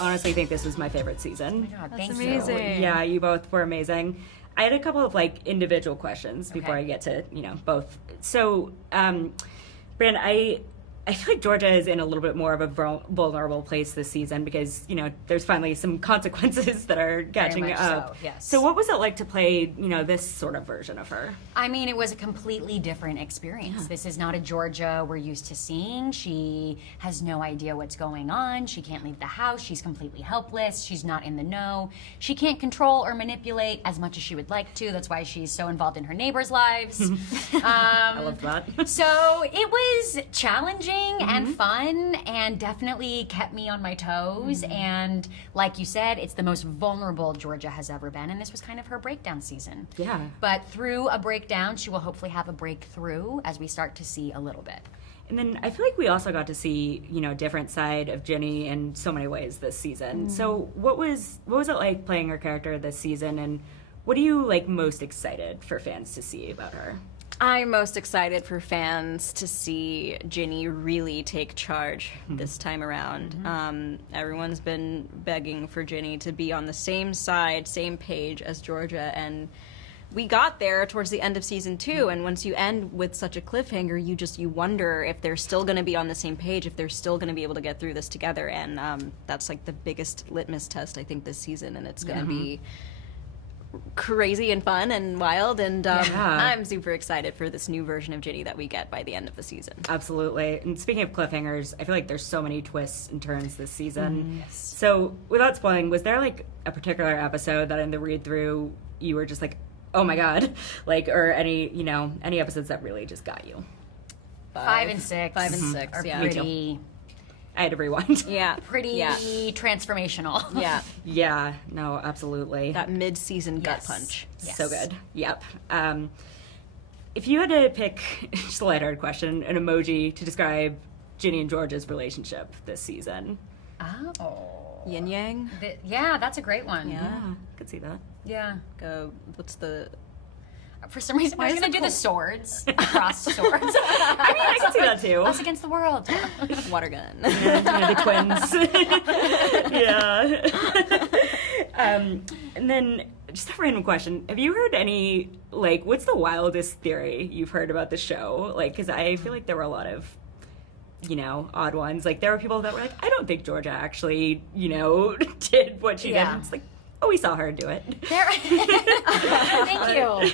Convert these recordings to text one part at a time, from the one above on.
honestly think this was my favorite season. Oh my God, That's thank amazing. you. Yeah, you both were amazing. I had a couple of individual questions before I get to both. So, Brianne, I feel like Georgia is in a little bit more of a vulnerable place this season because there's finally some consequences that are catching much up. so, yes. So what was it like to play this sort of version of her? I mean, it was a completely different experience. This is not a Georgia we're used to seeing. She has no idea what's going on. She can't leave the house. She's completely helpless. She's not in the know. She can't control or manipulate as much as she would like to. That's why she's so involved in her neighbors' lives. I love that. So it was challenging and fun and definitely kept me on my toes. And like you said, it's the most vulnerable Georgia has ever been. And this was kind of her breakdown season. Yeah. But through a breakdown, she will hopefully have a breakthrough as we start to see a little bit. And then I feel like we also got to see, a different side of Ginny in so many ways this season. So what was it like playing her character this season, and what are you most excited for fans to see about her? I'm most excited for fans to see Ginny really take charge this time around. Everyone's been begging for Ginny to be on the same side, same page as Georgia, and we got there towards the end of season 2, and once you end with such a cliffhanger, you wonder if they're still going to be on the same page, if they're still going to be able to get through this together, and that's the biggest litmus test, I think, this season, and it's going to be crazy and fun and wild, and I'm super excited for this new version of Ginny that we get by the end of the season. Absolutely. And speaking of cliffhangers, I feel like there's so many twists and turns this season. So without spoiling, was there a particular episode that in the read through you were just oh my God, or any episodes that really just got you? 5 and 6. 5 and 6, are yeah. pretty, I had to rewind. Yeah. pretty transformational. Yeah. Yeah, no, absolutely. That mid-season gut punch. Yes. So good. Yep. If you had to pick, just a lighthearted question, an emoji to describe Ginny and George's relationship this season. Oh. Yin yang. Yeah, that's a great one. Yeah. Could see that. Yeah. What's the... For some reason, I was going to do the swords. Crossed swords. I mean, I can see that too. Us against the world. water gun. The twins. Yeah. And then, just a random question. Have you heard any, what's the wildest theory you've heard about the show? Because I feel like there were a lot of, odd ones. There were people that were I don't think Georgia actually, did what she did. And it's oh, we saw her do it. Thank you.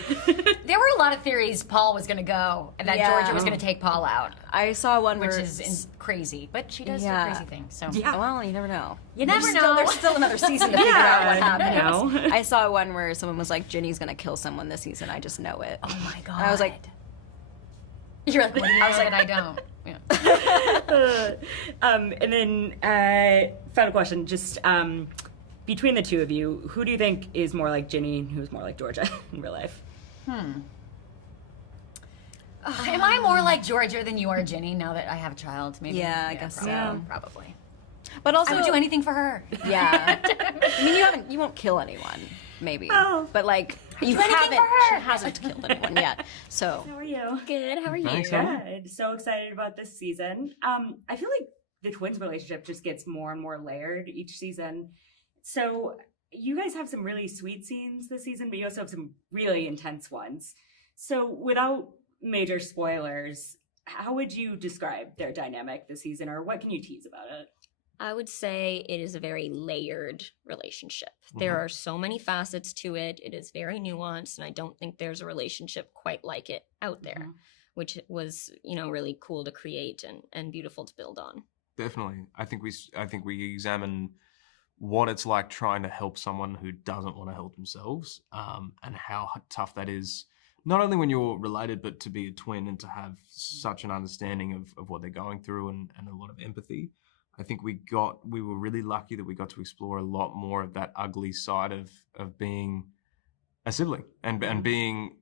There were a lot of theories Paul was going to go and that Georgia was going to take Paul out. I saw one which where... is crazy, but she does do crazy things. So Well, you never know. You never know. There's still another season to figure out what happens. No. I saw one where someone was Ginny's going to kill someone this season. I just know it. Oh my God. And I was you're what do you know that I don't? Yeah. And then, final question, just between the two of you, who do you think is more like Ginny and who's more like Georgia in real life? Am I more like Georgia than you are Ginny now that I have a child? Maybe. Yeah, I guess probably. so. Probably. But also... I would do anything for her. Yeah. I mean, you won't kill anyone, maybe. Oh. But you haven't... She hasn't killed anyone yet. So... How are you? Good. How are you? Thanks, Good. So excited about this season. I feel like the twins' relationship just gets more and more layered each season. So you guys have some really sweet scenes this season, but you also have some really intense ones. So without major spoilers, how would you describe their dynamic this season, or what can you tease about it? I would say it is a very layered relationship. There are so many facets to it. It is very nuanced, and I don't think there's a relationship quite like it out there, which was, really cool to create and beautiful to build on. Definitely. I think we examine what it's like trying to help someone who doesn't want to help themselves, and how tough that is, not only when you're related, but to be a twin and to have such an understanding of what they're going through and a lot of empathy. I think we were really lucky that we got to explore a lot more of that ugly side of being a sibling and being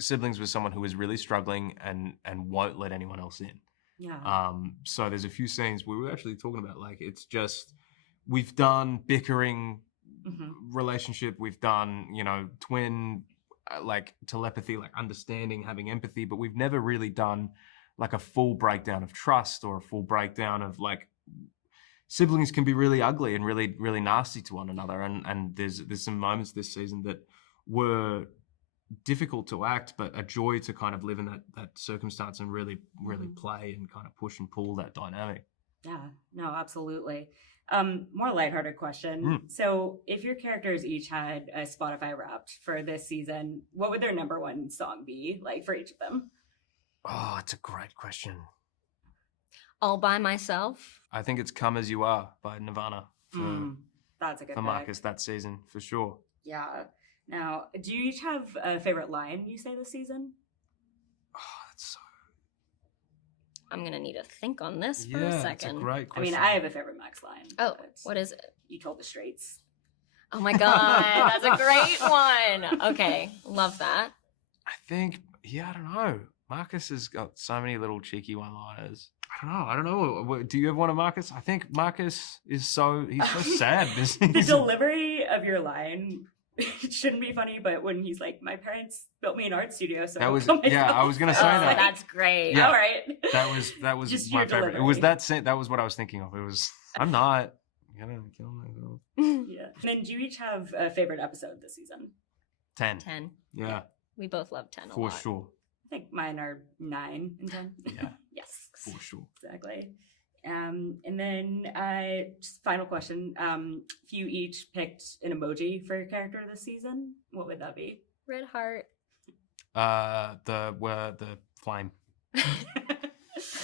siblings with someone who is really struggling and won't let anyone else in. Yeah. So there's a few scenes we were actually talking about, it's just, we've done bickering relationship, we've done, twin, telepathy, understanding, having empathy, but we've never really done a full breakdown of trust or a full breakdown of siblings can be really ugly and really, really nasty to one another. And there's some moments this season that were difficult to act, but a joy to kind of live in that circumstance and really, really play and kind of push and pull that dynamic. Yeah, no, absolutely. More lighthearted question. So if your characters each had a Spotify Wrapped for this season, what would their number one song be, like, for each of them? Oh, it's a great question. All by myself. I think it's Come As You Are by Nirvana That's a good for pick. Marcus that season, for sure. Yeah. Now, do you each have a favorite line you say this season? Oh, that's so... I'm going to need to think on this for a Yeah, second. it's a great I question. mean, I have a favorite Max line. Oh, but what is it? You told the straights. Oh my God, that's a great one. Okay, love that. I think, I don't know. Marcus has got so many little cheeky one-liners. I don't know. Do you have one of Marcus? I think Marcus he's so sad. The delivery of your line, it shouldn't be funny, but when he's like, my parents built me an art studio, so That was I'll kill myself." I was gonna say Oh, that. that's great. Yeah. All right. That was Just my your favorite. It delivery. was that was what I was thinking of. It was I'm not gonna kill myself. Yeah. And then do you each have a favorite episode this season? 10. 10. Yeah, We both love 10 a for lot. sure. I think mine are 9 and 10. Yeah, Yes. for sure. Exactly. And then just final question. If you each picked an emoji for your character this season, what would that be? Red heart. The flame.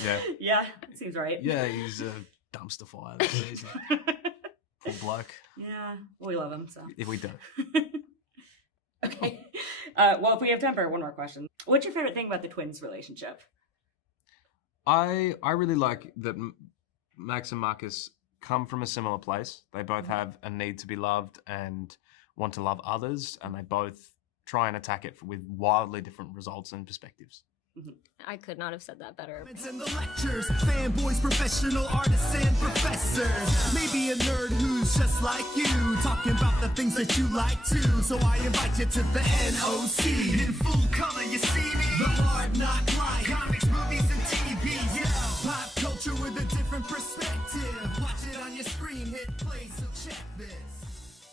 Yeah. Yeah, seems right. Yeah, he's a dumpster fire this season. Poor bloke. Yeah, we love him, so. If we do. Okay. Well, if we have time for one more question. What's your favorite thing about the twins' relationship? I really like that Max and Marcus come from a similar place. They both have a need to be loved and want to love others, and they both try and attack it with wildly different results and perspectives. I could not have said that better. In the lectures, fanboys, professional artists, and professors. Maybe a nerd who's just like you, talking about the things that you like too. So I invite you to the NOC. In full color, you see